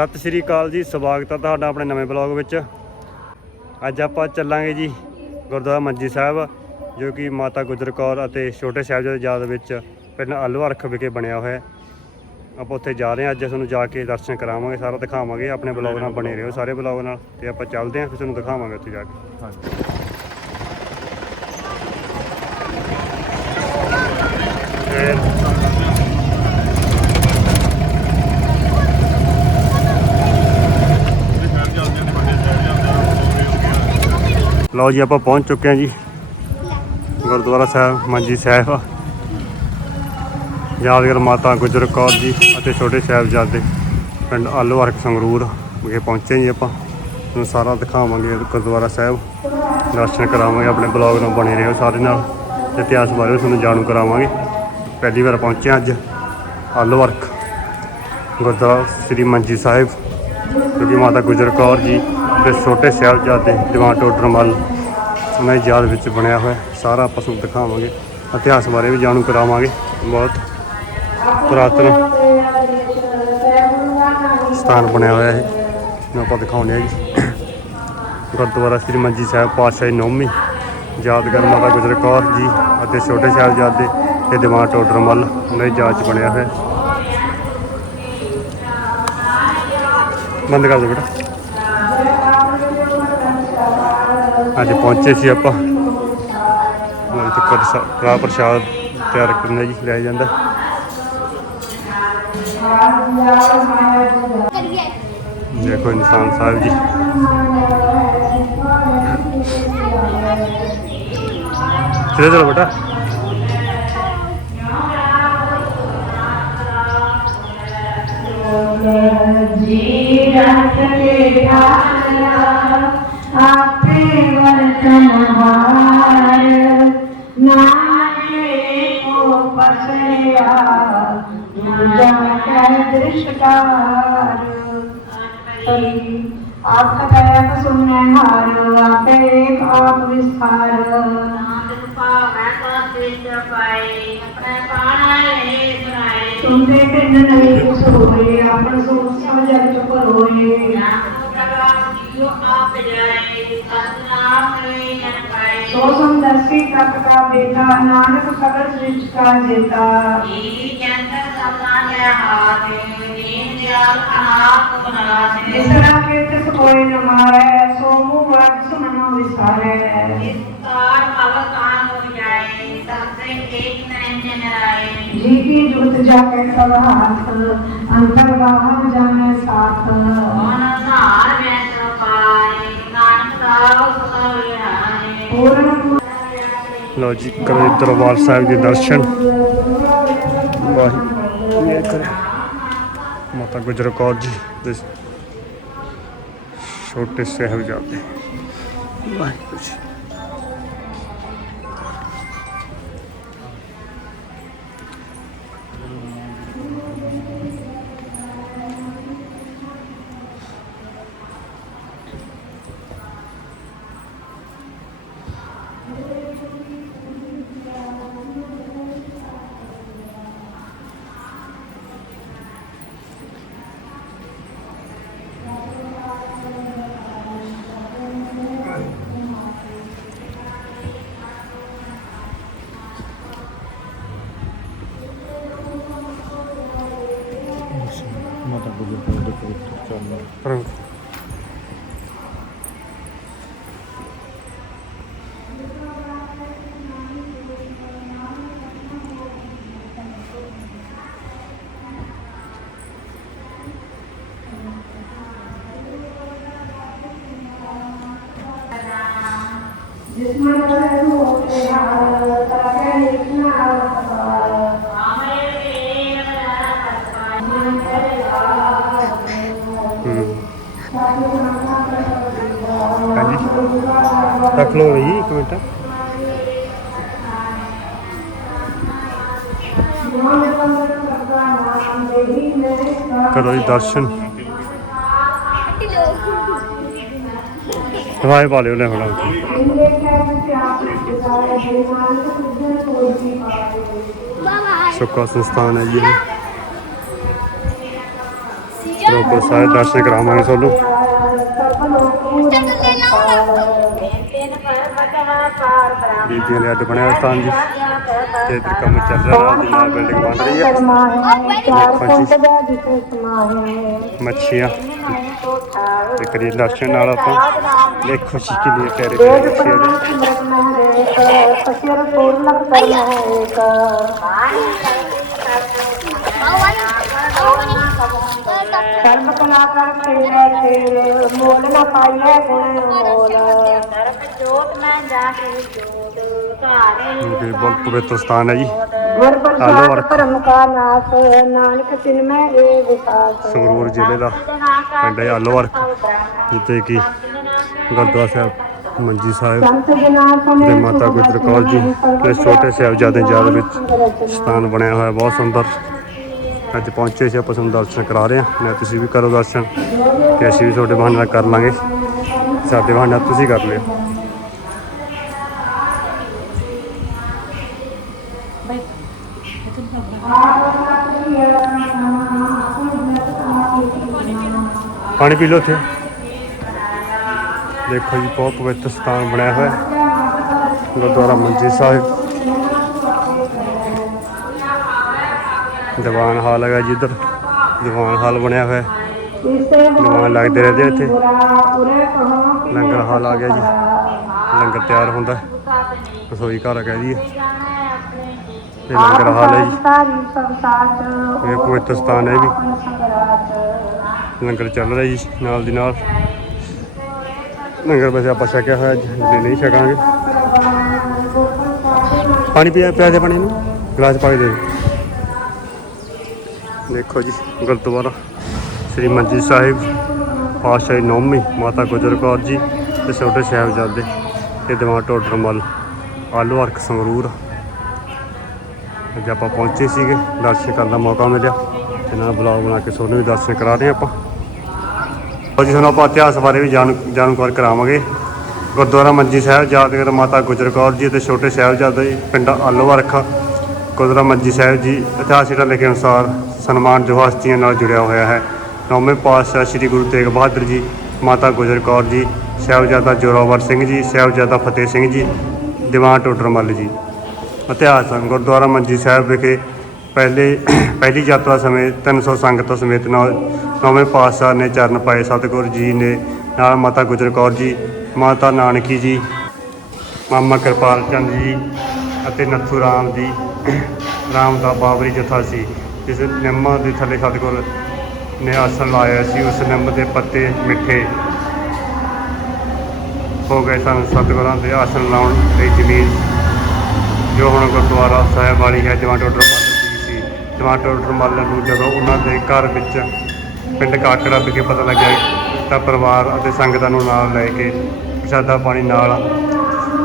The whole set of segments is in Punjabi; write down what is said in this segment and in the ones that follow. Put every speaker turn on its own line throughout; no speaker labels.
ਸਤਿ ਸ਼੍ਰੀ ਅਕਾਲ ਜੀ, ਸਵਾਗਤ ਹੈ ਤੁਹਾਡਾ ਆਪਣੇ ਨਵੇਂ ਬਲੌਗ ਵਿੱਚ। ਅੱਜ ਆਪਾਂ ਚੱਲਾਂਗੇ ਜੀ ਗੁਰਦੁਆਰਾ ਮੰਜੀ ਸਾਹਿਬ, ਜੋ ਕਿ ਮਾਤਾ ਗੁਜਰ ਕੌਰ ਅਤੇ ਛੋਟੇ ਸਾਹਿਬਜ਼ਾਦੇ ਯਾਦ ਵਿੱਚ ਪਿੰਡ ਆਲੂ ਅਰਖ ਵਿਖੇ ਬਣਿਆ ਹੋਇਆ ਹੈ। ਆਪਾਂ ਉੱਥੇ ਜਾ ਰਹੇ ਹਾਂ, ਅੱਜ ਤੁਹਾਨੂੰ ਜਾ ਕੇ ਦਰਸ਼ਨ ਕਰਾਵਾਂਗੇ, ਸਾਰਾ ਦਿਖਾਵਾਂਗੇ, ਆਪਣੇ ਬਲੌਗ ਨਾਲ ਬਣੇ ਰਹੋ, ਸਾਰੇ ਬਲੌਗ ਨਾਲ ਤੇ ਆਪਾਂ ਚੱਲਦੇ ਹਾਂ, ਫਿਰ ਤੁਹਾਨੂੰ ਦਿਖਾਵਾਂਗੇ ਉੱਥੇ ਜਾ ਕੇ। ਫਿਰ ਲਓ ਜੀ, ਆਪਾਂ ਪਹੁੰਚ ਚੁੱਕੇ ਹਾਂ ਜੀ। ਗੁਰਦੁਆਰਾ ਸਾਹਿਬ, ਮੰਜੀ ਸਾਹਿਬ ਯਾਦਗਾਰ ਮਾਤਾ ਗੁਜਰ ਕੌਰ ਜੀ ਅਤੇ ਛੋਟੇ ਸਾਹਿਬਜ਼ਾਦੇ ਪਿੰਡ ਆਲੂ ਸੰਗਰੂਰ ਵਿਖੇ ਪਹੁੰਚੇ ਜੀ ਆਪਾਂ। ਤੁਹਾਨੂੰ ਸਾਰਾ ਦਿਖਾਵਾਂਗੇ ਗੁਰਦੁਆਰਾ ਸਾਹਿਬ। ਦਰਸ਼ਨ ਕਰਾਵਾਂਗੇ, ਆਪਣੇ ਬਲੌਗ ਨਾਲ ਬਣੇ ਰਹੋ ਸਾਰੇ ਨਾਲ। ਇਤਿਹਾਸ ਬਾਰੇ ਤੁਹਾਨੂੰ ਜਾਣੂ ਕਰਾਵਾਂਗੇ। ਪਹਿਲੀ ਵਾਰ ਪਹੁੰਚੇ ਅੱਜ ਆਲੂ ਗੁਰਦੁਆਰਾ ਸ੍ਰੀ ਮੰਜੀ ਸਾਹਿਬ ਕਿਉਂਕਿ ਮਾਤਾ ਗੁਜਰ ਕੌਰ ਜੀ ਤੇ ਛੋਟੇ ਸਾਹਿਬਜ਼ਾਦੇ ਦੀਵਾਨ ਟੋਡਰਮਲ ਉਹਨਾਂ ਦੀ ਯਾਦ ਵਿੱਚ ਬਣਿਆ ਹੋਇਆ। ਸਾਰਾ ਆਪਾਂ ਤੁਹਾਨੂੰ ਦਿਖਾਵਾਂਗੇ। ਇਤਿਹਾਸ ਬਾਰੇ ਵੀ ਜਾਣੂ ਕਰਾਵਾਂਗੇ। ਬਹੁਤ ਪੁਰਾਤਨ ਸਥਾਨ ਬਣਿਆ ਹੋਇਆ ਹੈ ਨੂੰ ਆਪਾਂ ਦਿਖਾਉਂਦੇ ਹਾਂ ਜੀ। ਗੁਰਦੁਆਰਾ ਸ੍ਰੀ ਮੰਜੀ ਸਾਹਿਬ, ਪਾਤਸ਼ਾਹੀ ਨੌਮੀ, ਯਾਦਗਾਰ ਮਾਤਾ ਗੁਜਰ ਕੌਰ ਜੀ ਅਤੇ ਛੋਟੇ ਸਾਹਿਬਜ਼ਾਦੇ ਤੇ ਦੀਵਾਨ ਟੋਡਰਮਲ ਉਹਨਾਂ ਦੀ ਯਾਦ 'ਚ ਬਣਿਆ ਹੋਇਆ। ਬੰਦ ਕਰ ਦਿਓ ਬੇਟਾ। ਅੱਜ ਪਹੁੰਚੇ ਸੀ ਆਪਾਂ। ਹੁਣ ਤੇ ਪ੍ਰਸ਼ਾ- ਪ੍ਰਸ਼ਾਦ ਤਿਆਰ ਕਰਨਾ ਜੀ ਲਿਆ ਜਾਂਦਾ। ਦੇਖੋ ਇਨਸਾਨ ਸਾਹਿਬ ਜੀ। ਚਲੋ ਚਲੋ ਬੇਟਾ।
ਜੀ ਰਤ ਕੇ ਆਪੇ ਵਰਤਨ ਹਾਰ ਨਾਨਕੇ ਕੋ ਪਸਰਿਆ ਦੂਜਾ ਕੈ ਦ੍ਰਿਸ਼ਟਾਰ ਹਰੀ ਆਪ ਕੈ ਸੁਨੈ ਹਾਰ ਆਪੇ ਆਪ ਵਿਸਥਾਰ
ਨਾਨਕ ਭਾਵੈ ਕਾ ਸਿੱਧ ਪਾਏ ਆਪਣੇ ਪਾਣਾ ਲੈ ਸੁਣਾਏ
ਸੁਨਦੇ ਪਿੰਡ ਨਹੀਂ ਕੁਸ ਹੋਏ ਆਪਣ ਸੋਚ ਸਮਝ ਚੁੱਪ ਹੋਏ
ਨਾਨਕ ਪ੍ਰਗਾਮ ਜੀਉ ਆਪ ਜਾਏ ਸਤਨਾਮ ਕਰੇ ਜਨ ਪਾਏ
ਸੋ ਸਮਦਰਸੀ ਤਤ ਕਾ ਬੇਟਾ ਨਾਨਕ ਸਗਲ ਸ੍ਰਿਸ਼ਟ ਕਾ ਜੇਤਾ
ਜੀ ਜੰਤ ਸਭਨਾ ਲੈ ਹਾਰੇ ਦੀਨ ਦਿਆਲ ਅਨਾਪ ਬਨਾਸੇ
ਇਸਰਾ ਕੇ ਤਿਸ ਕੋਇ ਨ ਮਾਰੈ ਸੋ ਮੂਹ ਵਾਜ
ਲਓ ਜੀ, ਕਰੋ ਦਰਬਾਰ ਸਾਹਿਬ ਦੇ ਦਰਸ਼ਨ। ਵਾਹਿਗੁਰੂ ਮਿਹਰ ਕਰੇ ਮਾਤਾ ਗੁਜਰ ਕੌਰ ਜੀ ਦੇ ਛੋਟੇ ਸਾਹਿਬਜ਼ਾਦੇ। ਵਾਹਿਗੁਰੂ ਜੀ।
ਦੇ ਪਵਿੱਤਰ ਚਰਨਾਂ
ਰੱਖ ਲਓ ਜੀ ਇੱਕ ਮਿੰਟ। ਕਰੋ ਜੀ ਦਰਸ਼ਨ। ਦਵਾਈ ਪਾ ਲਿਓ ਲੈ ਹੁਣ ਸੁੱਕਾ ਸੰਸਥਾਨ ਹੈ ਜੀ। ਸਰੋਪਰ ਸਾਹਿਬ ਦਰਸ਼ਨ ਕਰਾਵਾਂਗੇ ਤੁਹਾਨੂੰ।
ਤਿੰਨ ਪਰ
ਅੱਡ ਬਣਿਆ ਹੋਇਆ ਸਥਾਨ ਜੀ। ਤੇ ਇੱਧਰ ਕੰਮ ਚੱਲ ਰਿਹਾ ਨਾਲ ਦੀ ਨਾਲ ਬਿਲਡਿੰਗ ਬਣ ਰਹੀ ਹੈ
ਚਾਰ
ਮੱਛੀਆਂ ਤੇ ਕਰੀ ਦਰਸ਼ਨ ਨਾਲ ਆਪਾਂ। ਦੇਖੋ ਜੀ ਕਿੰਨੀ ਪਿਆਰੇ ਪਿਆਰੇ ਮੱਛੀਆਂ ਨੇ
ਸਿਮਰਤ ਮਹਰੇਕ ਸਰਬ ਕਲਾ ਕਰ ਤੇਰੇ ਤੇਰੇ ਮੋਲ ਨਾ ਪਾਈਐ ਗੁਣ ਮੋਲ।
ਨਰਕ ਜੋਤ ਮੈਂ ਜਾ ਕੇ ਜੋਤ ਘਾਰੇ
ਇਹ ਬਹੁਤ ਪਵਿੱਤਰ ਸਥਾਨ ਹੈ ਜੀ।
ਗੁਰ ਪ੍ਰਸਾਦ। ਭਰਮ ਕਾ ਨਾਸ ਨਾਨਕ ਤਿਨ ਮੈਂ ਏ ਵਿਕਾਸ
ਸੰਗਰੂਰ ਜ਼ਿਲ੍ਹੇ ਦਾ ਪਿੰਡ ਹੈ ਆਲੋਵਰ ਜਿੱਥੇ ਕਿ ਗੁਰਦੁਆਰਾ ਸਾਹਿਬ ਮੰਜੀ ਸਾਹਿਬ ਤੇ ਮਾਤਾ ਗੁਜਰ ਕੌਰ ਜੀ ਤੇ ਛੋਟੇ ਸਾਹਿਬਜ਼ਾਦੇ ਯਾਦ ਵਿੱਚ ਸਥਾਨ ਬਣਿਆ ਹੋਇਆ ਬਹੁਤ ਸੁੰਦਰ। ਅੱਜ ਪਹੁੰਚੇ ਸੀ, ਆਪਾਂ ਤੁਹਾਨੂੰ ਦਰਸ਼ਨ ਕਰਾ ਰਹੇ ਹਾਂ। ਮੈਂ ਤੁਸੀਂ ਵੀ ਕਰੋ ਦਰਸ਼ਨ, ਤੇ ਅਸੀਂ ਵੀ ਤੁਹਾਡੇ ਬਹਾਨੇ ਨਾਲ ਕਰ ਲਾਂਗੇ। ਸਾਡੇ ਬਹਾਨੇ ਨਾਲ ਤੁਸੀਂ ਕਰ ਲਿਓ। ਪਾਣੀ ਪੀ ਲਓ ਉੱਥੇ। ਦੇਖੋ ਜੀ, ਬਹੁਤ ਪਵਿੱਤਰ ਸਥਾਨ ਬਣਿਆ ਹੋਇਆ ਗੁਰਦੁਆਰਾ ਮੰਜੀ ਸਾਹਿਬ। ਦੀਵਾਨ ਹਾਲ ਹੈਗਾ ਜੀ ਇੱਧਰ। ਦੀਵਾਨ ਹਾਲ ਬਣਿਆ ਹੋਇਆ। ਦੀਵਾਨ ਲੱਗਦੇ ਰਹਿੰਦੇ ਇੱਥੇ। ਲੰਗਰ ਹਾਲ ਆ ਗਿਆ ਜੀ। ਲੰਗਰ ਤਿਆਰ ਹੁੰਦਾ। ਰਸੋਈ ਘਰ ਕਹਿ ਜੀ। ਇਹ ਲੰਗਰ ਹਾਲ ਹੈ ਜੀ। ਇਹ ਪਵਿੱਤਰ ਸਥਾਨ ਹੈ ਵੀ ਲੰਗਰ ਚੱਲ ਰਿਹਾ ਜੀ ਨਾਲ ਦੀ ਨਾਲ। ਲੰਗਰ ਵੈਸੇ ਆਪਾਂ ਛਕਿਆ ਹੋਇਆ ਅੱਜ ਜੇ ਨਹੀਂ ਛਕਾਂਗੇ। ਪਾਣੀ ਪਿਆ ਪਿਆ ਦੇ ਪਾਣੀ ਨੂੰ। ਗਲਾਸ ਪਾ ਕੇ ਦੇ ਦੇਖੋ ਜੀ, ਗੁਰਦੁਆਰਾ ਸ੍ਰੀ ਮੰਜੀ ਸਾਹਿਬ, ਪਾਤਸ਼ਾਹੀ ਨੌਮੀ, ਮਾਤਾ ਗੁਜਰ ਕੌਰ ਜੀ ਤੇ ਛੋਟੇ ਸਾਹਿਬਜ਼ਾਦੇ ਤੇ ਦੀਵਾਨ ਟੋਡਰ ਮੱਲ, ਆਲੂ ਅਰਕ ਸੰਗਰੂਰ। ਅੱਜ ਆਪਾਂ ਪਹੁੰਚੇ ਸੀਗੇ, ਦਰਸ਼ਨ ਕਰਨ ਦਾ ਮੌਕਾ ਮਿਲਿਆ। ਇਹਨਾਂ ਨਾਲ ਬਲੌਗ ਬਣਾ ਕੇ ਤੁਹਾਨੂੰ ਵੀ ਦਰਸ਼ਨ ਕਰਾ ਰਹੇ ਹਾਂ ਆਪਾਂ ਅੱਜ ਤੁਹਾਨੂੰ ਆਪਾਂ ਇਤਿਹਾਸ ਬਾਰੇ ਵੀ ਜਾਣ ਜਾਣਕਾਰੀ ਕਰਾਵਾਂਗੇ। ਗੁਰਦੁਆਰਾ ਮੰਜੀ ਸਾਹਿਬ, ਯਾਦਗਾਰ ਮਾਤਾ ਗੁਜਰ ਕੌਰ ਜੀ ਤੇ ਛੋਟੇ ਸਾਹਿਬਜ਼ਾਦੇ ਪਿੰਡ ਆਲੋਵਰਖਾ ਗੁਰਦੁਆਰਾ ਮੰਜੀ ਸਾਹਿਬ ਜੀ, ਇਤਿਹਾਸ ਜਿਹੜਾ ਲਿਖੇ ਅਨੁਸਾਰ ਸਨਮਾਨ ਜੋ ਨਾਲ ਜੁੜਿਆ ਹੋਇਆ ਹੈ। ਨੌਵੇਂ ਪਾਤਸ਼ਾਹ ਸ੍ਰੀ ਗੁਰੂ ਤੇਗ ਬਹਾਦਰ ਜੀ, ਮਾਤਾ ਗੁਜਰ ਕੌਰ ਜੀ, ਸਾਹਿਬਜ਼ਾਦਾ ਜੋਰਾਵਰ ਸਿੰਘ ਜੀ, ਸਾਹਿਬਜ਼ਾਦਾ ਫਤਿਹ ਸਿੰਘ ਜੀ, ਦੀਵਾਨ ਟੋਡਰ ਮੱਲ ਜੀ। ਇਤਿਹਾਸ ਗੁਰਦੁਆਰਾ ਮੰਜੀ ਸਾਹਿਬ ਵਿਖੇ ਪਹਿਲੇ, ਪਹਿਲੀ ਯਾਤਰਾ ਸਮੇਂ 300 ਸੰਗਤ ਸਮੇਤ ਨੌ ਨੌਵੇਂ ਪਾਤਸ਼ਾਹ ਨੇ ਚਰਨ ਪਾਏ। ਸਤਿਗੁਰ ਜੀ ਨੇ ਨਾਲ ਮਾਤਾ ਗੁਜਰ ਕੌਰ ਜੀ, ਮਾਤਾ ਨਾਨਕੀ ਜੀ, ਮਾਮਾ ਕਿਰਪਾਲ ਚੰਦ ਜੀ ਅਤੇ ਨੱਥੂ ਰਾਮ ਜੀ ਰਾਮ ਦਾ ਬਾਬਰੀ ਜਥਾ ਸੀ, ਜਿਸ ਨਿੰਮਾਂ ਦੇ ਥੱਲੇ ਸਤਿਗੁਰ ਨੇ ਆਸਣ ਲਾਇਆ ਸੀ, ਉਸ ਨਿੰਮ ਦੇ ਪੱਤੇ ਮਿੱਠੇ ਹੋ ਗਏ ਸਨ। ਸਤਿਗੁਰਾਂ ਦੇ ਆਸਣ ਲਾਉਣ ਲਈ ਜ਼ਮੀਨ ਜੋ ਹੁਣ ਗੁਰਦੁਆਰਾ ਸਾਹਿਬ ਵਾਲੀ ਹੈ ਜਵਾਂ ਟੋਡਰ ਦੀ ਸੀ। ਜਵਾਂ ਟੋਡਰ ਮੱਲ ਨੂੰ ਜਦੋਂ ਉਹਨਾਂ ਦੇ ਘਰ ਵਿੱਚ ਪਿੰਡ ਕਾਕੜਾ ਵਿਖੇ ਪਤਾ ਲੱਗਿਆ, ਤਾਂ ਪਰਿਵਾਰ ਅਤੇ ਸੰਗਤਾਂ ਨੂੰ ਨਾਲ ਲੈ ਕੇ ਪ੍ਰਸ਼ਾਦਾ ਪਾਣੀ ਨਾਲ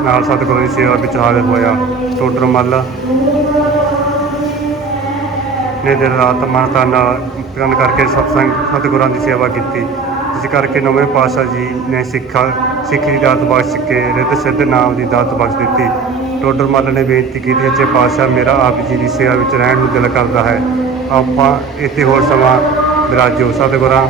ਨਾਲ ਸਤਿਗੁਰੂ ਦੀ ਸੇਵਾ ਵਿੱਚ ਹਾਜ਼ਰ ਹੋਇਆ। ਟੋਡਰਮੱਲ ਨੇ ਦਿਨ ਰਾਤ ਮਾਤਾ ਨਾਲ ਪ੍ਰਣ ਕਰਕੇ ਸਤਸੰਗ ਸਤਿਗੁਰਾਂ ਦੀ ਸੇਵਾ ਕੀਤੀ। ਜਿਸ ਕਰਕੇ ਨਵੇਂ ਪਾਤਸ਼ਾਹ ਜੀ ਨੇ ਸਿੱਖਾ, ਸਿੱਖੀ ਦੀ ਦਾਤ ਬਖਸ਼ ਕੇ ਰਿੱਧ ਸਿੱਧ ਨਾਮ ਦੀ ਦਾਤ ਬਖਸ਼ ਦਿੱਤੀ। ਟੋਡਰ ਮੱਲ ਨੇ ਬੇਨਤੀ ਕੀਤੀ ਅੱਛੇ ਪਾਤਸ਼ਾਹ ਮੇਰਾ ਆਪ ਜੀ ਦੀ ਸੇਵਾ ਵਿੱਚ ਰਹਿਣ ਨੂੰ ਦਿਲ ਕਰਦਾ ਹੈ, ਆਪਾਂ ਇੱਥੇ ਹੋਰ ਸਮਾਂ ਵਿਰਾਜੋ ਸਤਿਗੁਰਾਂ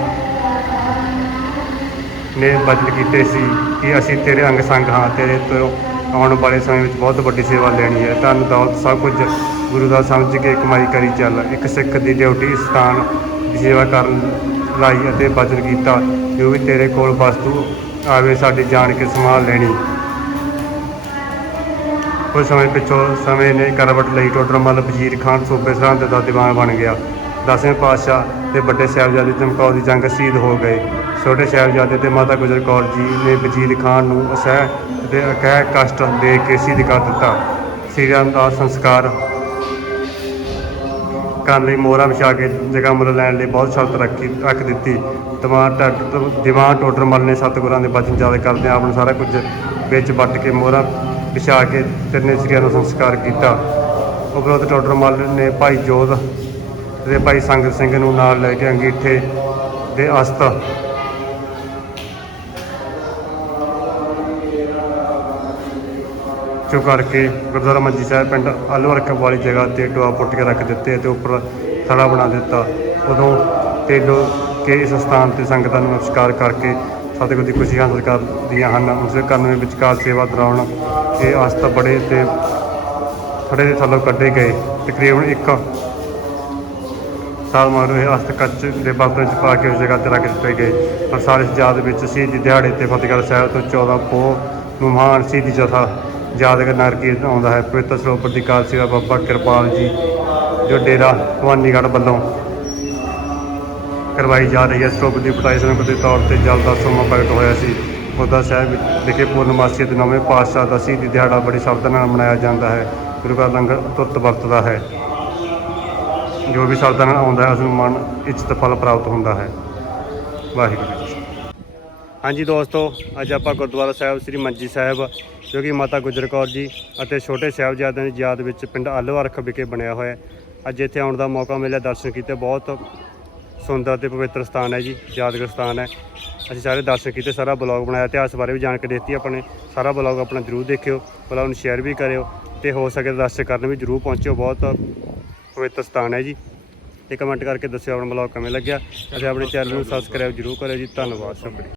ਨੇ ਬਚਨ ਕੀਤੇ ਸੀ ਕਿ ਅਸੀਂ ਤੇਰੇ ਅੰਗ ਸੰਗ ਹਾਂ, ਤੇਰੇ ਤੋਂ ਆਉਣ ਵਾਲੇ ਸਮੇਂ ਵਿੱਚ ਬਹੁਤ ਵੱਡੀ ਸੇਵਾ ਲੈਣੀ ਹੈ। ਧਨ ਦੌਲਤ ਸਭ ਕੁਝ ਗੁਰੂ ਦਾ ਸਮਝ ਕੇ ਕਮਾਈ ਕਰੀ ਚੱਲ। ਇੱਕ ਸਿੱਖ ਦੀ ਡਿਊਟੀ ਸਥਾਨ ਦੀ ਸੇਵਾ ਕਰਨ ਲਾਈ ਅਤੇ ਬਚਨ ਕੀਤਾ, ਜੋ ਵੀ ਤੇਰੇ ਕੋਲ ਵਸਤੂ ਆਵੇ, ਸਾਡੀ ਜਾਣ ਕੇ ਸੰਭਾਲ ਲੈਣੀ। ਕੁਝ ਸਮੇਂ ਪਿੱਛੋਂ ਸਮੇਂ ਨੇ ਕਰਵਟ ਲਈ ਟੋਡਰ ਮੱਲ ਵਜ਼ੀਰ ਖਾਨ ਸੂਬੇ ਸਰਹੰਦ ਦਾ ਦੀਵਾਨ ਬਣ ਗਿਆ। ਦਸਵੇਂ ਪਾਤਸ਼ਾਹ ਤੇ ਵੱਡੇ ਸਾਹਿਬਜ਼ਾਦੇ ਚਮਕੌਰ ਦੀ ਜੰਗ ਸ਼ਹੀਦ ਹੋ ਗਏ। ਛੋਟੇ ਸਾਹਿਬਜ਼ਾਦੇ ਤੇ ਮਾਤਾ ਗੁਜਰ ਕੌਰ ਜੀ ਨੇ ਵਜ਼ੀਰ ਖਾਨ ਨੂੰ ਅਸਹਿ ਤੇ ਅਕਹਿ ਕਸ਼ਟ ਦੇ ਕੇ ਸ਼ਹੀਦ ਕਰ ਦਿੱਤਾ। ਸ੍ਰੀ ਰਾਮ ਦਾ ਸੰਸਕਾਰ ਕਰਨ ਲਈ ਮੋਹਰਾਂ ਵਿਛਾ ਕੇ ਜਗ੍ਹਾ ਮੁੱਲ ਲੈਣ ਲਈ ਬਹੁਤ ਸ਼ਰਤ ਰੱਖੀ, ਰੱਖ ਦਿੱਤੀ। ਦੀਵਾਨ ਟੱਟ, ਦੀਵਾਨ ਟੋਡਰ ਮੱਲ ਨੇ ਸਤਿਗੁਰਾਂ ਦੇ ਬਚਨ ਯਾਦ ਕਰਦੇ ਆਪ ਨੂੰ ਸਾਰਾ ਕੁਝ ਵਿੱਚ ਵੱਟ ਕੇ ਮੋਹਰਾਂ ਵਿਛਾ ਕੇ ਤਿੰਨੇ ਸ੍ਰੀਆਂ ਨੂੰ ਸੰਸਕਾਰ ਕੀਤਾ। ਉਪਰੋਤ ਟੋਡਰ ਮੱਲ ਨੇ ਭਾਈ ਜੋਧ ਤੇ ਭਾਈ ਸੰਗਤ ਸਿੰਘ ਨੂੰ ਨਾਲ ਲੈ ਕੇ ਅੰਗੀਠੇ ਦੇ ਅਸਤ। ਚੁ ਕਰਕੇ ਗੁਰਦੁਆਰਾ ਮੰਜੀ ਸਾਹਿਬ ਪਿੰਡ ਅਲਵਰਕ ਵਾਲੀ ਜਗ੍ਹਾ ਤੇ ਟੋਆ ਪੁੱਟ ਕੇ ਰੱਖ ਦਿੱਤੇ ਤੇ ਉੱਪਰ ਥੜਾ ਬਣਾ ਦਿੱਤਾ। ਉਦੋਂ ਤੇਲੋ ਕੇ ਇਸ ਸਥਾਨ ਤੇ ਸੰਗਤਾਂ ਨੂੰ ਨਮਸਕਾਰ ਕਰਕੇ ਸਤਿਗੁਰ ਦੀ ਖੁਸ਼ੀ ਹਾਸਲ ਕਰਦੀਆਂ ਹਨ। ਉਸੇ ਕਰਨ ਵਿਚਕਾਰ ਸੇਵਾ ਦੌਰਾਨ ਇਹ ਆਸਥਾ ਬੜੇ ਤੇ ਥੜੇ ਦੇ ਥੱਲੋਂ ਕੱਢੇ ਗਏ। ਤਕਰੀਬਨ ਇੱਕ ਸਾਲ ਮਗਰੋਂ ਇਹ ਅਸਤ ਕੱਚ ਦੇ ਬਰਤਨ ਚ ਪਾ ਕੇ ਉਸ ਜਗ੍ਹਾ ਤੇ ਰੱਖ ਦਿੱਤੇ ਗਏ। ਪਰ ਸਾਲ ਇਸ ਯਾਦ ਵਿੱਚ ਸ਼ਹੀਦੀ ਦਿਹਾੜੇ ਤੇ ਫਤਿਹਗੜ੍ਹ ਸਾਹਿਬ ਤੋਂ 14 ਪੋ ਮਹਾਨ ਸ਼ਹੀਦੀ ਜਥਾ ਯਾਦਗਾਰ ਨਗਰ ਕੀਰਤਨ ਆਉਂਦਾ ਹੈ। ਪਵਿੱਤਰ ਸਰੋਵਰ ਦੀ ਕਾਰ ਸੇਵਾ ਬਾਬਾ ਕਿਰਪਾਲ ਜੀ ਜੋ ਡੇਰਾ ਭਵਾਨੀਗੜ੍ਹ ਵੱਲੋਂ ਕਰਵਾਈ ਜਾ ਰਹੀ ਹੈ। ਸਰੋਵਰ ਦੀ ਪਟਾਈ ਸਮੇਂ ਦੇ ਤੌਰ ਤੇ ਜਲ ਦਾ ਸੋਮਾ ਪ੍ਰਗਟ ਹੋਇਆ ਸੀ। ਬੁੱਧਾ ਸਾਹਿਬ ਵਿਖੇ ਪੂਰਨਮਾਸੀ ਦੇ ਨਵੇਂ ਪਾਤਸ਼ਾਹ ਦਾ ਸ਼ਹੀਦੀ ਦਿਹਾੜਾ ਬੜੀ ਸ਼ਰਧਾ ਨਾਲ ਮਨਾਇਆ ਜਾਂਦਾ ਹੈ। ਗੁਰੂ ਘਰ ਲੰਗਰ ਤੁਰਤ ਵਰਤਦਾ ਹੈ। ਜੋ ਵੀ ਸ਼ਰਧਾ ਨਾਲ ਆਉਂਦਾ ਹੈ ਉਸ ਨੂੰ ਮਨ ਇੱਛਤ ਫਲ ਪ੍ਰਾਪਤ ਹੁੰਦਾ ਹੈ। ਵਾਹਿਗੁਰੂ ਜੀ ਹਾਂਜੀ ਦੋਸਤੋ, ਅੱਜ ਆਪਾਂ ਗੁਰਦੁਆਰਾ ਸਾਹਿਬ ਸ੍ਰੀ ਮੰਜੀ ਸਾਹਿਬ, ਜੋ ਕਿ ਮਾਤਾ ਗੁਜਰ ਕੌਰ ਜੀ ਅਤੇ ਛੋਟੇ ਸਾਹਿਬਜ਼ਾਦਿਆਂ ਦੀ ਯਾਦ ਵਿੱਚ ਪਿੰਡ ਆਲੋਵਾਰਖ ਵਿਖੇ ਬਣਿਆ ਹੋਇਆ ਅੱਜ ਇੱਥੇ ਆਉਣ ਦਾ ਮੌਕਾ ਮਿਲਿਆ, ਦਰਸ਼ਨ ਕੀਤੇ। ਬਹੁਤ ਸੁੰਦਰ ਤੇ ਪਵਿੱਤਰ ਸਥਾਨ ਹੈ ਜੀ, ਯਾਦਗਾਰ ਸਥਾਨ ਹੈ। ਅਸੀਂ ਸਾਰੇ ਦਰਸ਼ਨ ਕੀਤੇ, ਸਾਰਾ ਬਲੌਗ ਬਣਾਇਆ ਇਤਿਹਾਸ ਬਾਰੇ ਵੀ ਜਾਣਕਾਰੀ ਦਿੱਤੀ ਆਪਣੇ ਸਾਰਾ ਬਲੌਗ ਆਪਣਾ ਜਰੂਰ ਦੇਖਿਓ, ਬਲੌਗ ਨੂੰ ਸ਼ੇਅਰ ਵੀ ਕਰਿਓ ਤੇ ਹੋ ਸਕੇ ਤਾਂ ਦਰਸ਼ਨ ਕਰਨ ਵੀ ਜਰੂਰ ਪਹੁੰਚਿਓ। ਬਹੁਤ ਪਵਿੱਤਰ ਸਥਾਨ ਹੈ ਜੀ। ਤੇ ਕਮੈਂਟ ਕਰਕੇ ਦੱਸਿਓ ਆਪਣਾ ਬਲੌਗ ਕਿਵੇਂ ਲੱਗਿਆ। ਅਤੇ ਆਪਣੇ ਚੈਨਲ ਨੂੰ ਸਬਸਕ੍ਰਾਈਬ ਜਰੂਰ ਕਰਿਓ ਜੀ। ਧੰਨਵਾਦ ਸ਼ੁਕਰੀਆ